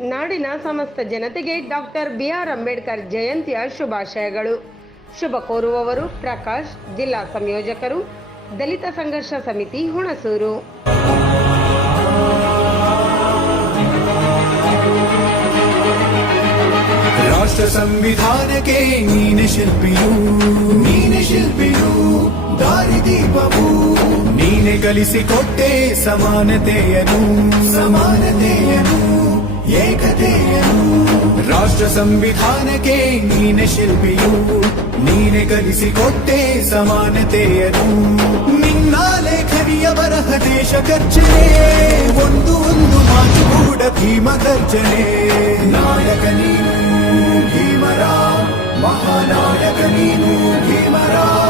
ನಾಡಿನ ಸಮಸ್ತ ಜನತೆಗೆ ಡಾಕ್ಟರ್ ಬಿ ಆರ್ ಅಂಬೇಡ್ಕರ್ ಜಯಂತಿಯ ಶುಭಾಶಯಗಳು. ಶುಭ ಕೋರುವವರು ಪ್ರಕಾಶ್, ಜಿಲ್ಲಾ ಸಂಯೋಜಕರು, ದಲಿತ ಸಂಘರ್ಷ ಸಮಿತಿ ಹುಣಸೂರು. ರಾಷ್ಟ್ರ ಸಂವಿಧಾನಕ್ಕೆ ನೀನೆ ಶಿಲ್ಪಿಯು. ನೀನ ಶಿಲ್ಪಿಯು ದಾರಿದೀಪವು ನೀನೆ ಕಲಿಸಿಕೊಟ್ಟೆ ಸಮಾನತೆಯನು ಸಮಾನತೆಯನು ಏಕತೆಯನು ರಾಷ್ಟ್ರ ಸಂವಿಧಾನಕ್ಕೆ ನೀನೆ ಶಿಲ್ಪಿಯು ನೀನೆ ಕಲಿಸಿಕೊಟ್ಟೆ ಸಮಾನತೆಯನು ನಿನ್ನ ಲೇಖನಿಯ ಬರಹ ದೇಶ ಗರ್ಜನೆ ಒಂದು ಒಂದು ಮಾತು ಕೂಡ ಭೀಮ ಗರ್ಜನೆ ನಾಯಕ ನೀನು ಭೀಮರ ಮಹಾನಾಯಕ ನೀನು ಭೀಮರ ನಾಯಕ ನೀನು